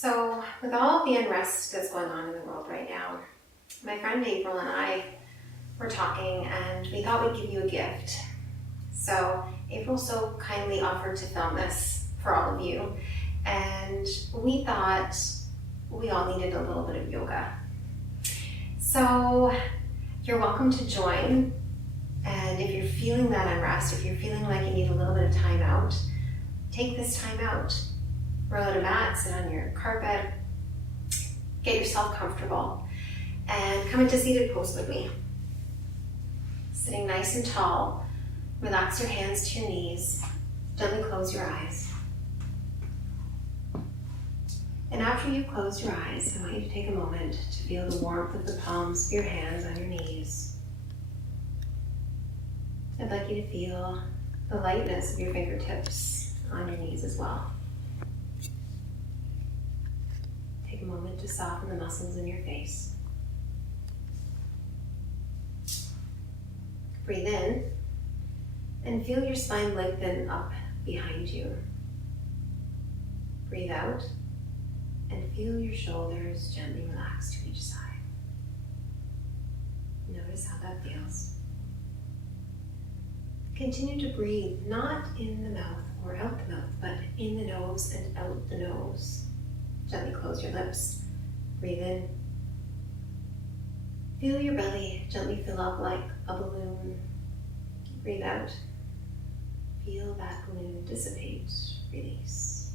So with all the unrest that's going on in the world right now, my friend April and I were talking and we thought we'd give you a gift. So April so kindly offered to film this for all of you, and we thought we all needed a little bit of yoga. So you're welcome to join, and if you're feeling that unrest, if you're feeling like you need a little bit of time out, take this time out. Roll out a mat, sit on your carpet, get yourself comfortable, and come into seated pose with me. Sitting nice and tall, relax your hands to your knees, gently close your eyes. And after you've closed your eyes, I want you to take a moment to feel the warmth of the palms of your hands on your knees. I'd like you to feel the lightness of your fingertips on your knees as well. Take a moment to soften the muscles in your face. Breathe in and feel your spine lengthen up behind you. Breathe out and feel your shoulders gently relax to each side. Notice how that feels. Continue to breathe, not in the mouth or out the mouth, but in the nose and out the nose. Gently close your lips. Breathe in. Feel your belly gently fill up like a balloon. Breathe out. Feel that balloon dissipate. Release.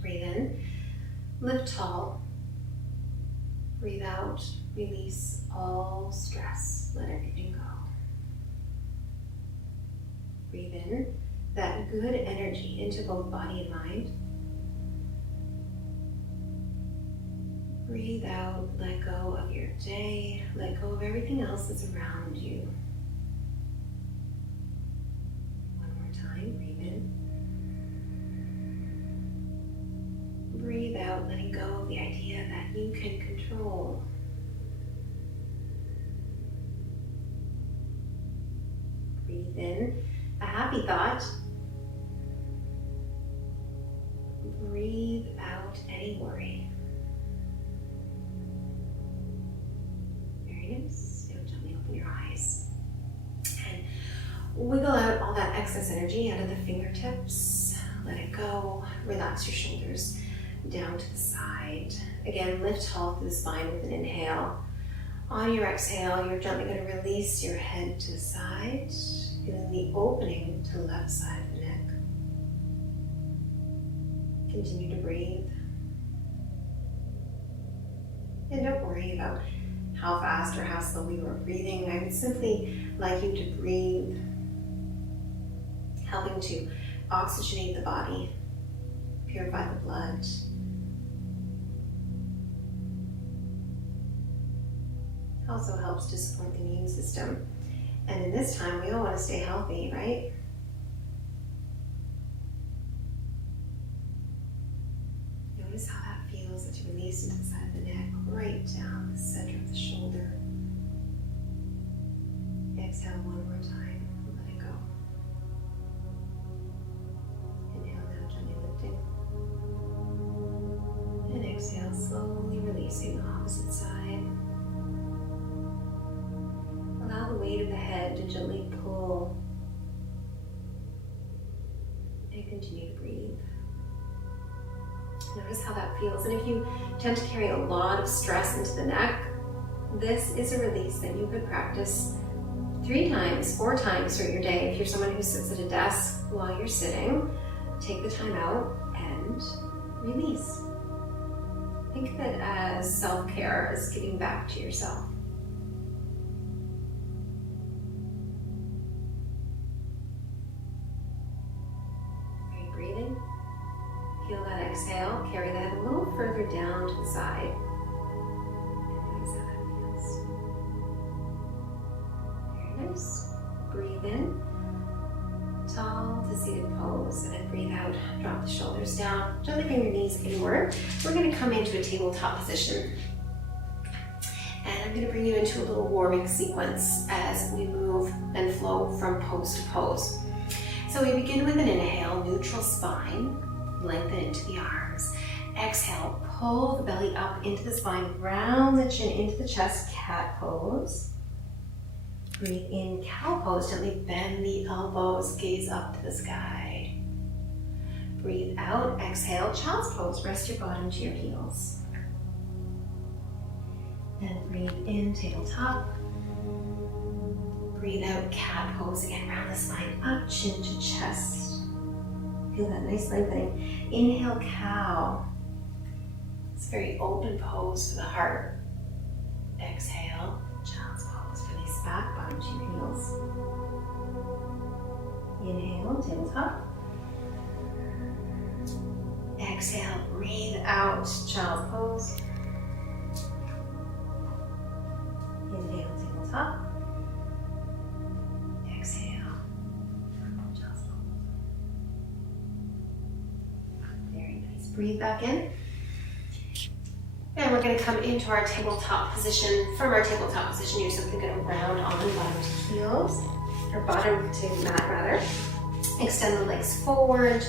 Breathe in. Lift tall. Breathe out. Release all stress. Let everything go. Breathe in that good energy into both body and mind. Breathe out, let go of your day, let go of everything else that's around you. One more time, breathe in. Breathe out, letting go of the idea that you can control. Breathe in a happy thought. Breathe out any worry. Now gently open your eyes and wiggle out all that excess energy out of the fingertips. Let it go. Relax your shoulders down to the side. Again, lift tall through the spine with an inhale. On your exhale, you're gently going to release your head to the side, feeling the opening to the left side of the neck. Continue to breathe. And don't worry about how fast or how slow you are breathing. I would simply like you to breathe, helping to oxygenate the body, purify the blood. Also helps to support the immune system. And in this time, we all want to stay healthy, right? Notice how that feels as you release into the side of the neck, right down the center of the shoulder. Exhale one more time, let it go. Inhale now, gently lifting. And exhale, slowly releasing the opposite side. Allow the weight of the head to gently pull. And continue to breathe. Notice how that feels. And if you tend to carry a lot of stress into the neck, this is a release that you could practice 3 times, 4 times throughout your day. If you're someone who sits at a desk while you're sitting, take the time out and release. Think of it as self-care, as giving back to yourself. Breathing. Feel that exhale, carry that a little further down to the side. And notice how that feels. Very nice. Breathe in, tall to seated pose, and breathe out. Drop the shoulders down. Gently bring your knees inward. We're going to come into a tabletop position. And I'm going to bring you into a little warming sequence as we move and flow from pose to pose. So we begin with an inhale, neutral spine, lengthen into the arms, pull the belly up into the spine, round the chin into the chest, cat pose. Breathe in, cow pose, gently bend the elbows, gaze up to the sky. Breathe out, exhale, child's pose, rest your bottom to your heels. And breathe in, tabletop. Breathe out, cat pose, again, round the spine, up, chin to chest. Feel that nice lengthening. Inhale, cow. It's a very open pose for the heart. Exhale, child's pose. Release back, bottom to your heels. Inhale, tabletop. Exhale, breathe out, child's pose. Inhale, tabletop. Exhale, child's pose. Very nice. Breathe back in. And we're going to come into our tabletop position. From our tabletop position, you're simply going to round on bottom to heels, or bottom to mat rather. Extend the legs forward.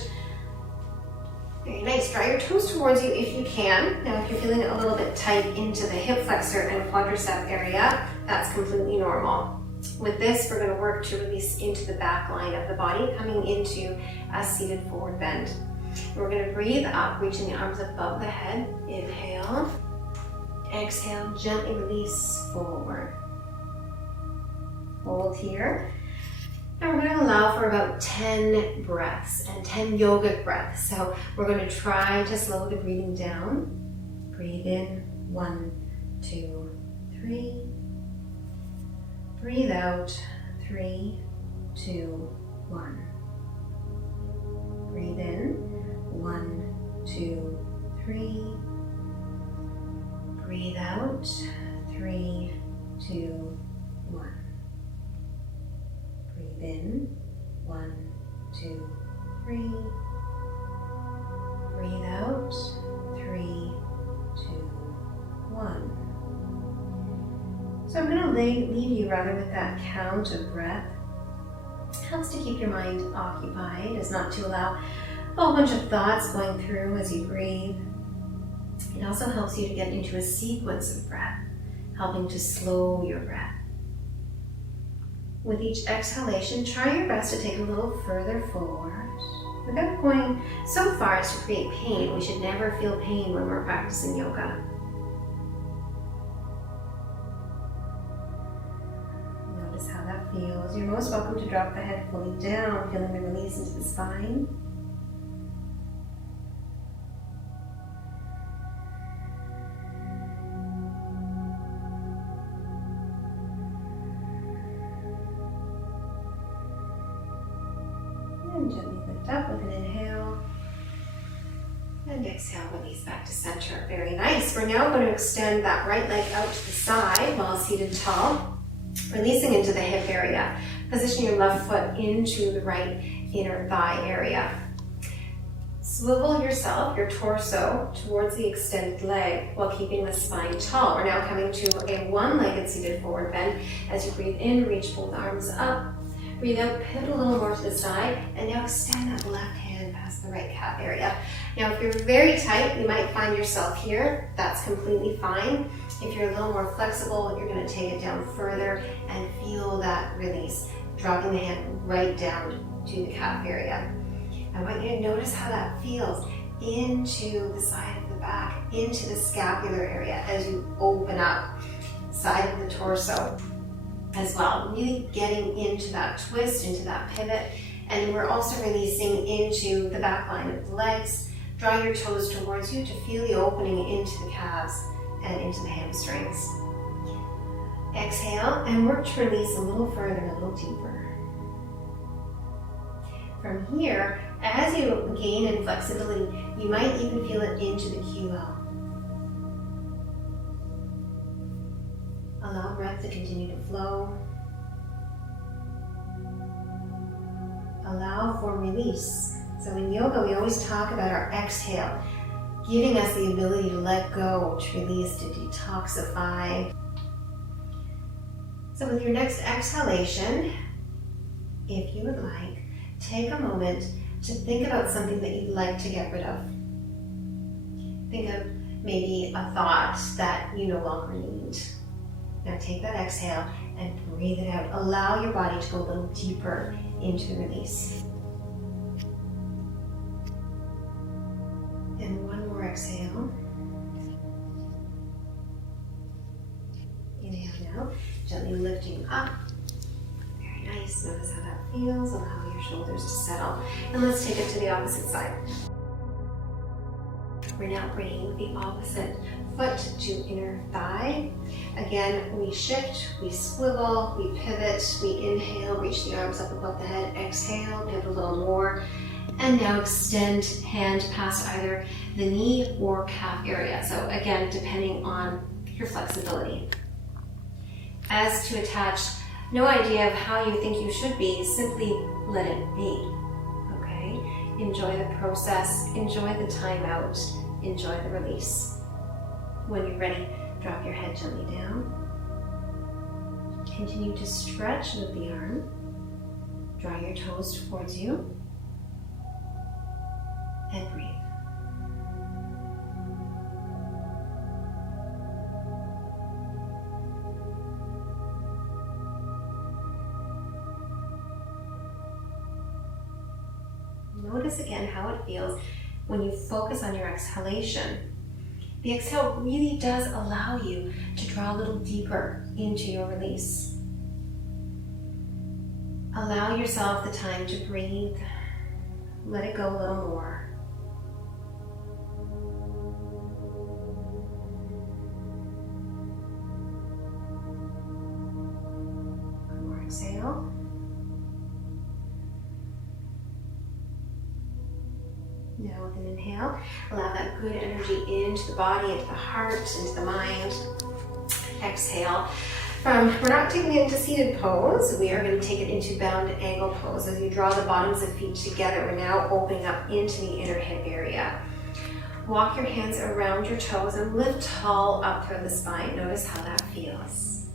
Very nice. Draw your toes towards you if you can. Now, if you're feeling a little bit tight into the hip flexor and quadricep area, that's completely normal. With this, we're going to work to release into the back line of the body, coming into a seated forward bend. We're going to breathe up, reaching the arms above the head. Inhale. Exhale, gently release forward. Hold here. And we're going to allow for about 10 breaths and 10 yogic breaths. So we're going to try to slow the breathing down. Breathe in, 1, 2, 3. Breathe out, 3, 2, 1. Breathe in, 1, 2, 3. Breathe out, 3, 2, 1. Breathe in, 1, 2, 3. Breathe out, 3, 2, 1. So I'm going to leave you rather with that count of breath. It helps to keep your mind occupied, as not to allow a whole bunch of thoughts going through as you breathe. It also helps you to get into a sequence of breath, helping to slow your breath. With each exhalation, try your best to take a little further forward without going so far as to create pain. We should never feel pain when we're practicing yoga. Notice how that feels. You're most welcome to drop the head fully down, feeling the release into the spine. And gently lift up with an inhale. And exhale, release back to center. Very nice. We're now going to extend that right leg out to the side while seated tall, releasing into the hip area. Position your left foot into the right inner thigh area. Swivel yourself, your torso, towards the extended leg while keeping the spine tall. We're now coming to a one-legged seated forward bend. As you breathe in, reach both arms up. Breathe out, pivot a little more to the side, and now extend that left hand past the right calf area. Now, if you're very tight, you might find yourself here. That's completely fine. If you're a little more flexible, you're going to take it down further and feel that release, dropping the hand right down to the calf area. I want you to notice how that feels into the side of the back, into the scapular area as you open up, side of the torso as well. Really getting into that twist, into that pivot. And we're also releasing into the back line of the legs. Draw your toes towards you to feel the opening into the calves and into the hamstrings. Exhale and work to release a little further, a little deeper. From here, as you gain in flexibility, you might even feel it into the QL. Allow breath to continue to flow. Allow for release. So in yoga, we always talk about our exhale, giving us the ability to let go, to release, to detoxify. So with your next exhalation, if you would like, take a moment to think about something that you'd like to get rid of. Think of maybe a thought that you no longer need. Now take that exhale and breathe it out. Allow your body to go a little deeper into the release. And one more exhale. Inhale now, gently lifting up. Very nice. Notice how that feels. Allow your shoulders to settle. And let's take it to the opposite side. We're now bringing the opposite foot to inner thigh. Again, we shift, we swivel, we pivot, we inhale, reach the arms up above the head, exhale, pivot a little more, and now extend hand past either the knee or calf area. So again, depending on your flexibility. As to attach, no idea of how you think you should be, simply let it be, okay? Enjoy the process, enjoy the time out, enjoy the release. When you're ready, drop your head gently down. Continue to stretch with the arm. Draw your toes towards you. And breathe. Notice again how it feels when you focus on your exhalation. The exhale really does allow you to draw a little deeper into your release. Allow yourself the time to breathe. Let it go a little more. One more exhale. Now with an inhale, allow that good energy into the body, into the heart, into the mind. Exhale. We're not taking it into seated pose. We are going to take it into bound angle pose. As you draw the bottoms of feet together, we're now opening up into the inner hip area. Walk your hands around your toes and lift tall up through the spine. Notice how that feels.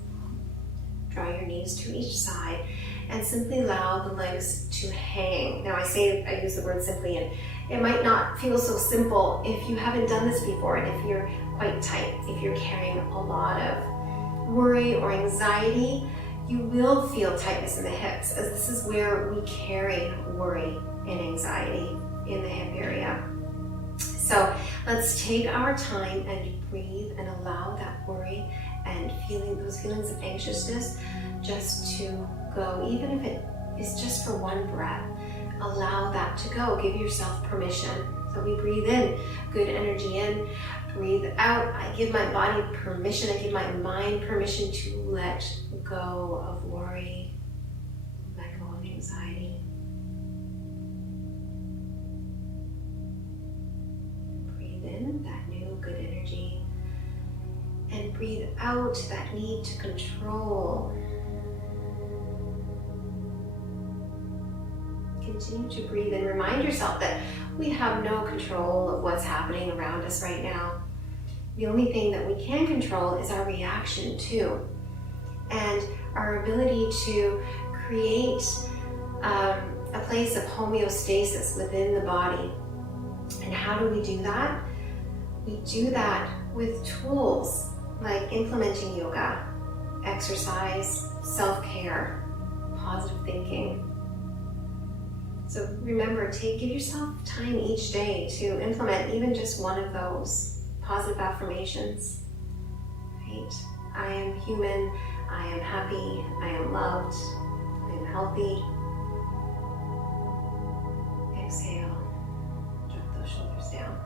Draw your knees to each side and simply allow the legs to hang. Now I use the word simply, and it might not feel so simple if you haven't done this before, and if you're quite tight, if you're carrying a lot of worry or anxiety, you will feel tightness in the hips, as this is where we carry worry and anxiety, in the hip area. So let's take our time and breathe and allow that worry and those feelings of anxiousness just to go, even if it is just for one breath. Allow that to go. Give yourself permission. So we breathe in, good energy in, breathe out. I give my body permission, I give my mind permission to let go of worry, let go of anxiety. Breathe in that new good energy, and breathe out that need to control. Continue to breathe and remind yourself that we have no control of what's happening around us right now. The only thing that we can control is our reaction to, and our ability to create a place of homeostasis within the body. And how do we do that? We do that with tools like implementing yoga, exercise, self-care, positive thinking. So remember, give yourself time each day to implement even just one of those positive affirmations, right? I am human, I am happy, I am loved, I am healthy. Exhale, drop those shoulders down.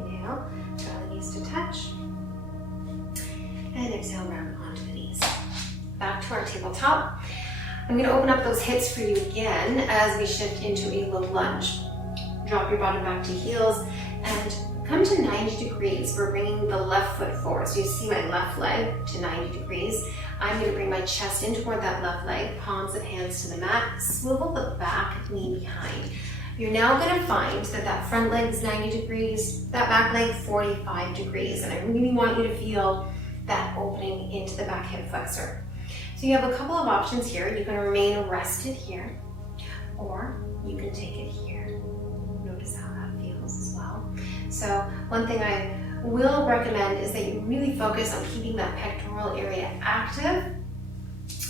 Inhale, draw the knees to touch. And exhale, round onto the knees. Back to our tabletop. I'm going to open up those hips for you again as we shift into a low lunge. Drop your bottom back to heels and come to 90 degrees. We're bringing the left foot forward. So you see my left leg to 90 degrees. I'm going to bring my chest in toward that left leg, palms of hands to the mat, swivel the back knee behind. You're now going to find that that front leg is 90 degrees, that back leg 45 degrees. And I really want you to feel that opening into the back hip flexor. So you have a couple of options here. You can remain rested here, or you can take it here. Notice how that feels as well. So one thing I will recommend is that you really focus on keeping that pectoral area active.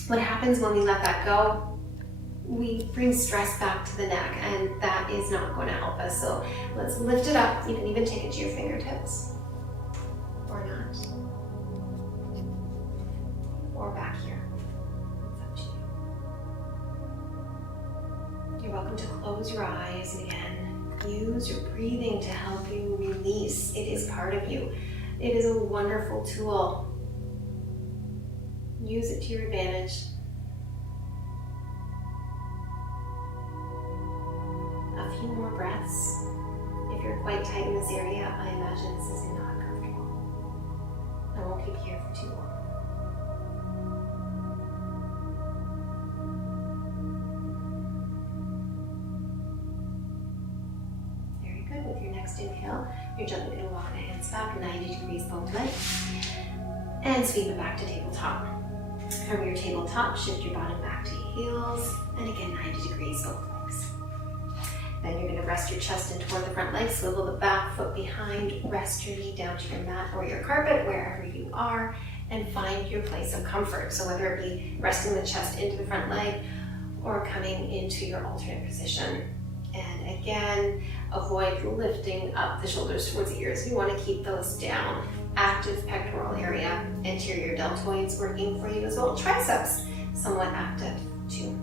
What happens when we let that go? We bring stress back to the neck, and that is not going to help us. So let's lift it up. You can even take it to your fingertips, or not, or back here. It's up to you. You're welcome to close your eyes, and again, use your breathing to help you release. It is part of you. It is a wonderful tool. Use it to your advantage. A few more breaths. If you're quite tight in this area, I imagine this is not comfortable. I won't keep you here for too long. With your next inhale, you're gently going to walk the hands back 90 degrees both legs and sweep it back to tabletop. From your tabletop, shift your bottom back to heels, and again 90 degrees both legs. Then you're going to rest your chest in toward the front leg, swivel the back foot behind, rest your knee down to your mat or your carpet, wherever you are, and find your place of comfort. So whether it be resting the chest into the front leg or coming into your alternate position. And again, avoid lifting up the shoulders towards the ears. You want to keep those down. Active pectoral area, anterior deltoids working for you as well. Triceps, somewhat active too.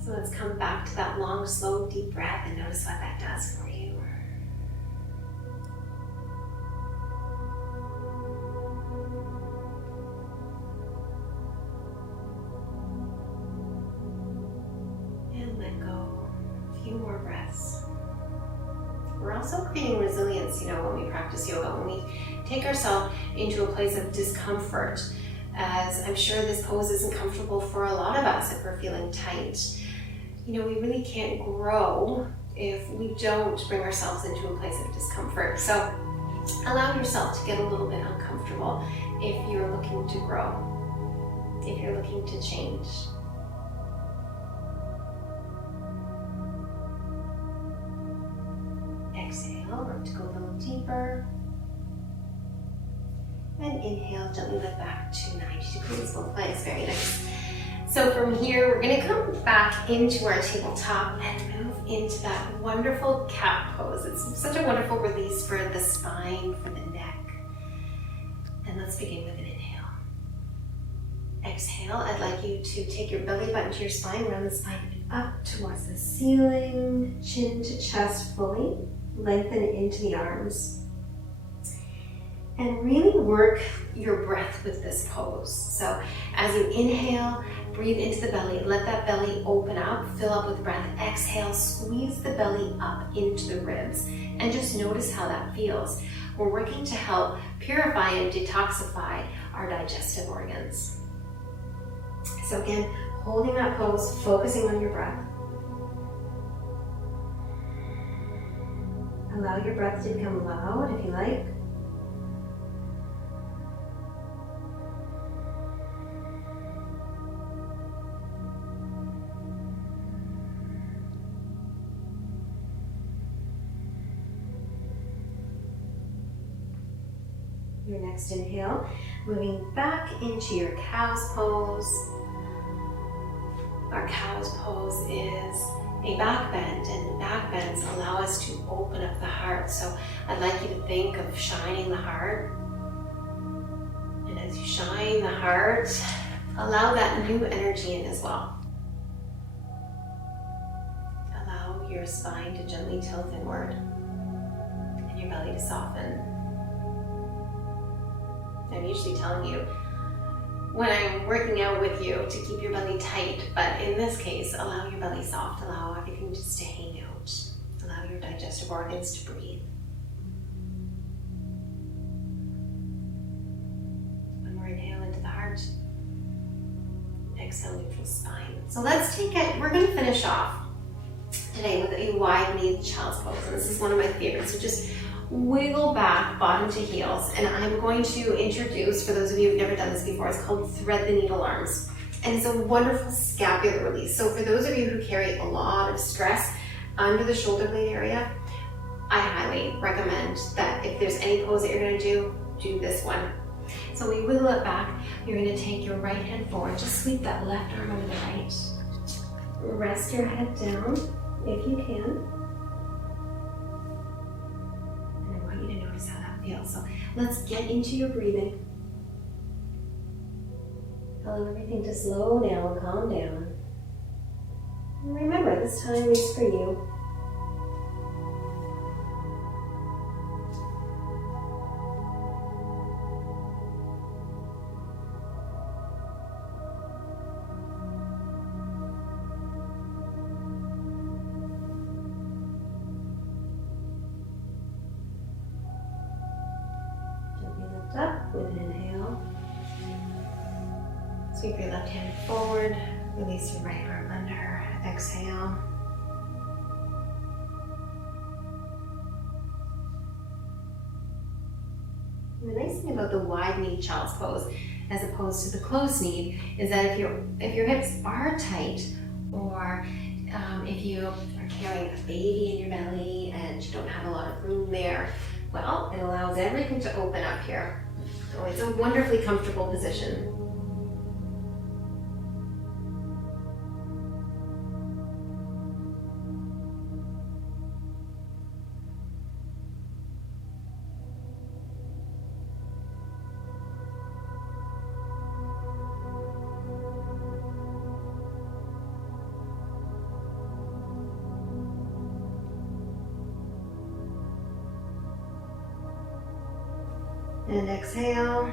So let's come back to that long, slow, deep breath and notice what that does for you. More breaths. We're also creating resilience, when we practice yoga, when we take ourselves into a place of discomfort, as I'm sure this pose isn't comfortable for a lot of us if we're feeling tight. We really can't grow if we don't bring ourselves into a place of discomfort. So allow yourself to get a little bit uncomfortable if you're looking to grow, if you're looking to change. Exhale, work to go a little deeper. And inhale, gently lift back to 90 degrees both legs. Very nice. So from here, we're going to come back into our tabletop and move into that wonderful cat pose. It's such a wonderful release for the spine, for the neck. And let's begin with an inhale. Exhale, I'd like you to take your belly button to your spine, round the spine up towards the ceiling, chin to chest fully. Lengthen into the arms. And really work your breath with this pose. So as you inhale, breathe into the belly. Let that belly open up, fill up with breath. Exhale, squeeze the belly up into the ribs. And just notice how that feels. We're working to help purify and detoxify our digestive organs. So again, holding that pose, focusing on your breath. Allow your breath to become loud if you like. Your next inhale, moving back into your cow's pose. Our cow's pose is a back bend, and back bends allow us to open up the heart. So I'd like you to think of shining the heart. And as you shine the heart, allow that new energy in as well. Allow your spine to gently tilt inward and your belly to soften. I'm usually telling you when I'm working out with you to keep your belly tight, but in this case, allow your belly soft, allow everything just to hang out, allow your digestive organs to breathe. One more inhale into the heart, exhale, neutral spine. So let's take it, we're going to finish off today with a wide-kneed child's pose, and this is one of my favorites. So just wiggle back, bottom to heels, and I'm going to introduce, for those of you who've never done this before, it's called Thread the Needle Arms. And it's a wonderful scapular release. So for those of you who carry a lot of stress under the shoulder blade area, I highly recommend that if there's any pose that you're gonna do this one. So we wiggle it back. You're gonna take your right hand forward. Just sweep that left arm under the right. Rest your head down if you can. And I want you to notice how that feels. So let's get into your breathing. Allow everything to slow down, calm down. And remember, this time is for you. Up with an inhale. Sweep your left hand forward, release your right arm under, exhale. And the nice thing about the wide knee child's pose as opposed to the closed knee is that if your hips are tight, or if you are carrying a baby in your belly and you don't have a lot of room there, well, it allows everything to open up here. So it's a wonderfully comfortable position. And exhale.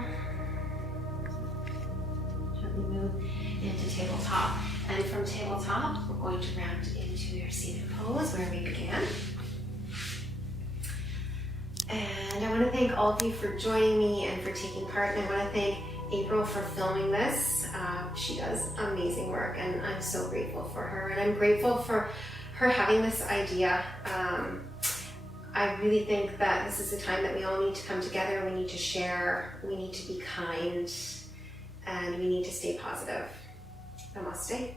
Gently move into tabletop. And from tabletop, we're going to round into your seated pose where we began. And I want to thank all of you for joining me and for taking part. And I want to thank April for filming this. She does amazing work, and I'm so grateful for her. And I'm grateful for her having this idea. I really think that this is a time that we all need to come together, we need to share, we need to be kind, and we need to stay positive. Namaste.